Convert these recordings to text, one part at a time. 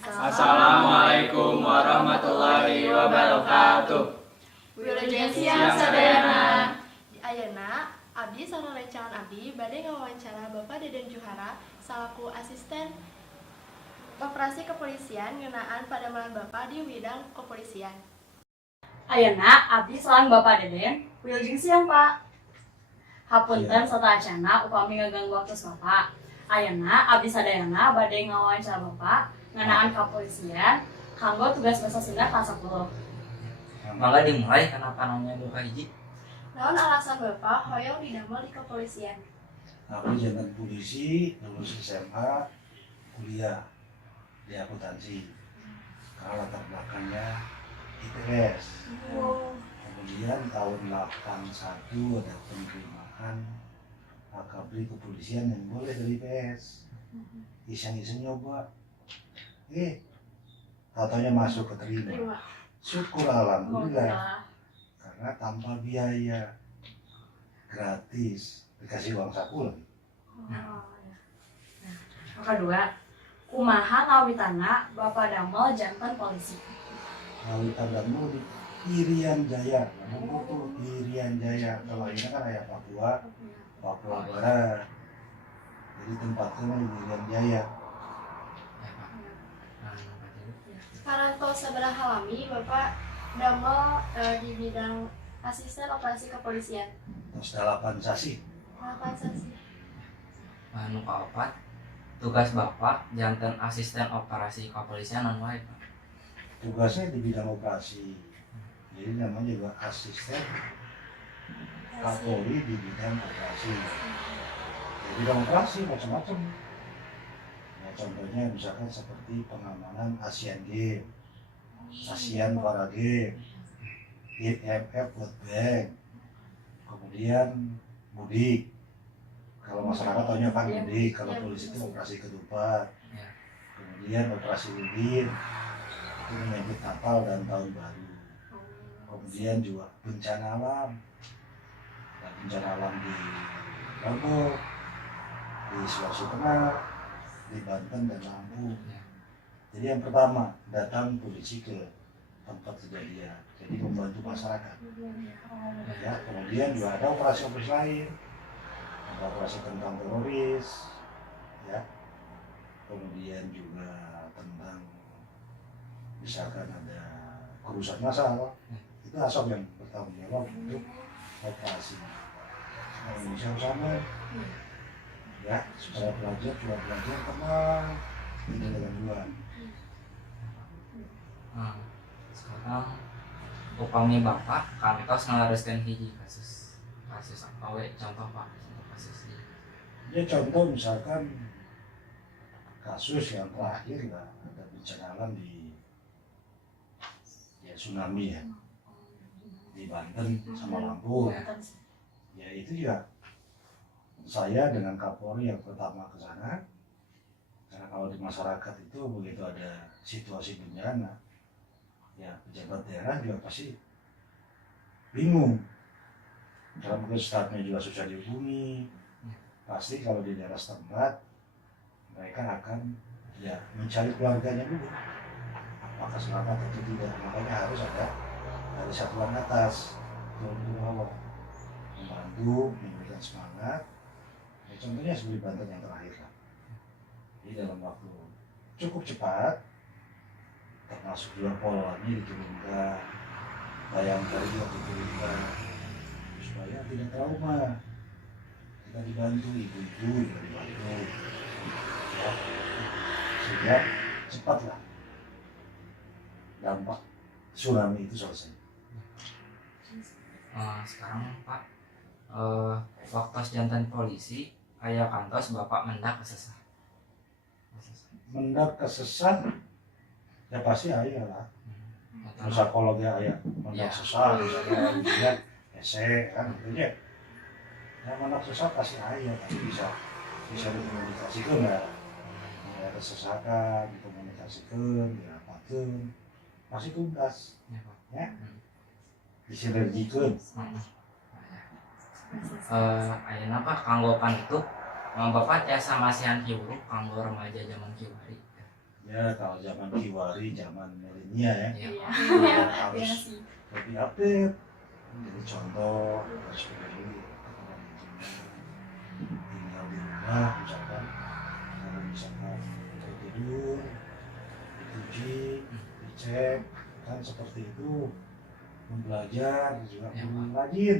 Assalamualaikum warahmatullahi wabarakatuh. Wilujeng siang sadayana. Ayeuna abdi sareng calon abdi bade ngawawancara Bapak Deden Juhara selaku asisten operasi kepolisian ngeunaan padamelan Bapak di bidang kepolisian. Ayeuna abdi sareng Bapak Deden. Wilujeng siang Pak. Hapunten sateuacanna upami ngaganggu waktu Bapak. Ayeuna abdi sadayana bade ngawawancara Bapak ngeunaan kepolisian kanggo tugas basa Sunda kelas 10. Mangga dimulai kenapa nanya dua hiji? Naon alasan Bapak hoyong didamel di kepolisian? Aku jantan polisi, lulus SMA, kuliah di akuntansi. Karena latar belakangnya IPS. Kemudian tahun 81 ada penerimaan akabri kepolisian yang boleh dari IPS. Iseng-iseng nyoba. Katanya masuk keterima. Syukur alhamdulillah. Karena tanpa biaya, gratis, dikasih uang saku lagi. Kedua, kumaha kawitana Bapak damel janten polisi? Kawitan damel di Irian Jaya, namanya tuh Irian Jaya. Kalau ini kan ayah Papua Barat. Jadi tempatnya di Irian Jaya. Karanto sabaraha lami Bapak damel di bidang asisten operasi kepolisian. Terus 8 sasi. Kenapa sih? Anu kaopat, tugas Bapak janten asisten operasi kepolisian anu wae, Pak. Tugasnya di bidang operasi. Jadi namanya juga asisten Kapolri di bidang operasi. Di bidang operasi macam-macam. Ya, contohnya misalkan seperti pengamanan Asian Games, Asian Para Games, IMF World Bank, kemudian mudik. Kalau masyarakat tahunya kan mudik, kalau polisi itu operasi ketupat, kemudian operasi lilin, itu menyambut Natal dan Tahun Baru. Kemudian juga bencana alam, nah, bencana alam di Lombok, di Sulawesi Tengah, di Banten dan Lampung. Jadi yang pertama datang polisi ke tempat kejadian, jadi membantu masyarakat. Ya, kemudian juga ada operasi-operasi lain, ada operasi tentang teroris, ya, kemudian juga tentang misalkan ada kerusakan massal, itu ASOP yang bertanggung jawab untuk operasi. Nah, Indonesia sama, ya, supaya pelajar tenang, tidak ada gangguan. Sekarang upami Bapak kantos ngalareskeun hiji kasus apa we contoh Pak untuk kasus ini. Ya contoh misalkan kasus yang terakhir lah, ada bencana alam di tsunami ya di Banten sama Lampung. Ya itu ya saya dengan Kapolri yang pertama ke sana, karena kalau di masyarakat itu begitu ada situasi bencana, ya pejabat daerah juga pasti bingung. Karena mungkin staffnya juga susah dihubungi. Pasti kalau di daerah setempat mereka akan ya mencari keluarganya dulu. Apakah selamat atau tidak? Makanya harus ada dari satuan atas turun ke bawah membantu, memberikan semangat. Ya, contohnya seperti Banten yang terakhir lah. Jadi dalam waktu cukup cepat, termasuk juga polanya diturunkan, bayangkari juga diturunkan, supaya tidak trauma. Kita dibantu, ibu-ibu juga dibantu, ya, sehingga cepatlah dampak tsunami itu selesai. Sekarang Pak, waktu jantan polisi aya kantos Bapak mendak kesesat. Mendak kesesat ya pasti ayah lah. Psikologi ayah mendak sesat, misalnya ujian ese kan gitu aja. Ya mendak sesat pasti ayah, tapi bisa dikomunikasikan ya. Ya kesesatan dikomunikasikan, dirapakan, pasti tuntas. Ya. Disinergikan. Ayeuna Pak kanggo panutup Bapak tiasa ngasihan hiwuruh kanggo remaja zaman kiwari. Ya kalau zaman Kiwari, zaman milenial ya, Iya. Iya. Iya. harus Iya sih. lebih update. Jadi contoh harus peduli kepada tinggal di rumah misalkan, kalau misalkan untuk tidur dicuci, dicek, kan seperti itu. Belajar juga Ya, perlu Pak. rajin,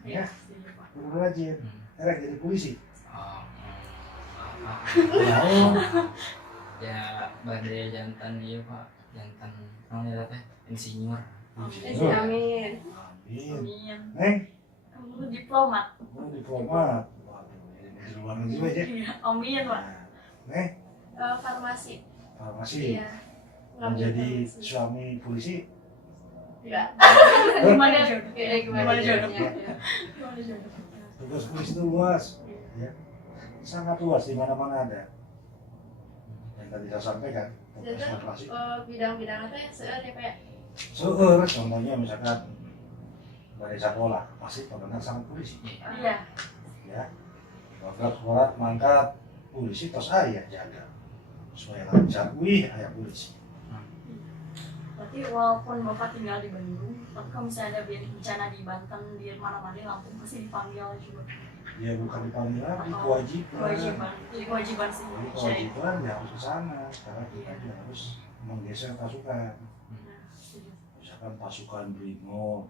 Iya. ya Setuju, Pak. perlu rajin. Era jadi polisi. Oh, Mau ya badai jantan iya Pak, jantan namanya teh insinyur. insinyur. Amin. Amin. Amin. Neng, Kamu diplomat. mau diplomat. Waduh, ini menteri luar negeri aja. Iya. Amin, Pak. Nah, Neng, Farmasi. farmasi. Iya. Menjadi suami polisi. Enggak. Gimana jodoh? Gimana jodohnya? Gimana jodoh? Tugas polisi itu luas, ya. Sangat luas, di mana-mana ada. Yang tadi saya sampaikan, tugas Jadi farmasi. bidang-bidang apa ya? Soalnya kayak Seueur, contohnya misalkan dari sekolah, pasti pemenang sama polisi. Iya. Ya, bakat mangkat polisi tos ayah jaga supaya lancar. Wih, ayah polisi. Berarti walaupun Bapak tinggal di Bandung, tapi kalau misalnya ada bencana di Banten, di mana-mana, Lampung, pasti dipanggil juga. Ya bukan dipanggil lagi, kewajiban. Kewajiban. Jadi kewajiban sih. Jadi Syahid. kewajiban ya harus ke sana karena kita juga harus menggeser pasukan. Nah, setuju. Misalkan pasukan Brimob,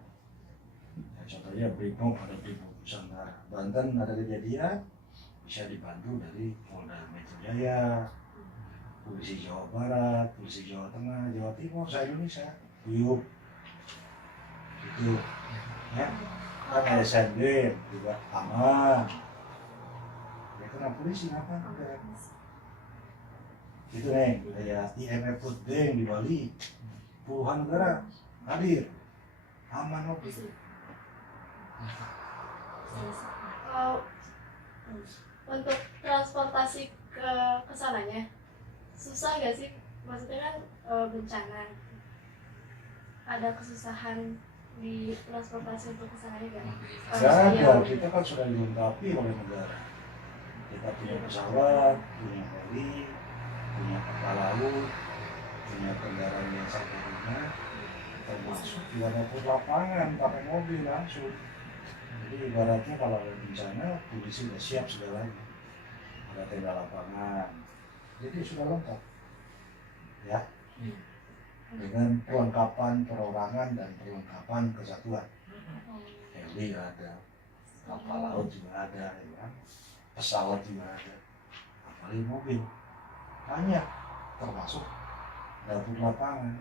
ya, contohnya Brimob ada Brimob Nusantara. Banten ada kejadian, bisa dibantu dari Polda Metro Jaya, Polisi Jawa Barat, Polisi Jawa Tengah, Jawa Timur, se-Indonesia, Guyup, gitu. Ya, kan ada Sandwich juga aman. Ya kena polisi ngapain? Gitu nih, kayak IMF Food Bank di Bali, puluhan negara hadir, aman mobil. untuk transportasi ke kesananya susah gak sih? Maksudnya kan bencana. Ada kesusahan di transportasi untuk kesananya gak? Gak ada, kita kan sudah dilengkapi oleh negara. Kita punya pesawat, punya heli, punya kapal laut, punya kendaraan yang sempurna, termasuk tidak maupun lapangan, pakai mobil langsung. Jadi ibaratnya kalau ada bencana, polisi sudah siap segalanya. Ada tenda lapangan, jadi sudah lengkap. Ya, dengan perlengkapan perorangan dan perlengkapan kesatuan. Heli ada, kapal laut juga ada, ya kan? Pesawat juga ada, apalagi mobil banyak, termasuk dapur lapangan,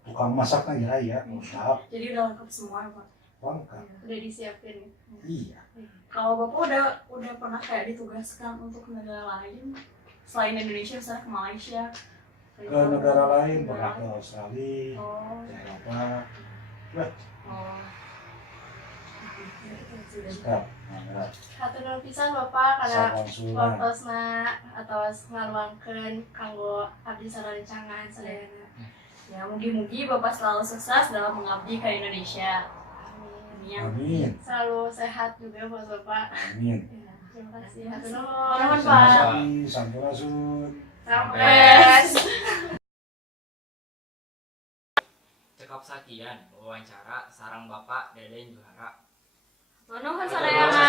tukang masaknya ya, lengkap, Jadi udah lengkap semua, Pak. lengkap. Udah disiapin. Iya, Kalau Bapak udah pernah kayak ditugaskan untuk negara lain selain Indonesia, misalnya ke Malaysia, ke negara lain, pernah ke Australia, Oh. ke Eropa, Oh. lengkap. Nah, Hatur nuhun pisan Bapak karena konsulan, waktusna atau ngaluangkeun kanggo abdi sarerencangan sadayana. Ya, mugi-mugi Bapak selalu sukses dalam mengabdi ke Indonesia. Amin. Amin. amin, Selalu sehat juga buat Bapak. amin. Ya, terima kasih. Hatur Nuhun, nuhun. Pak. Sami, sampurasun. Sampai. Cekap sakian wawancara sarang Bapak Deden Juhara. Nuhun sadayana.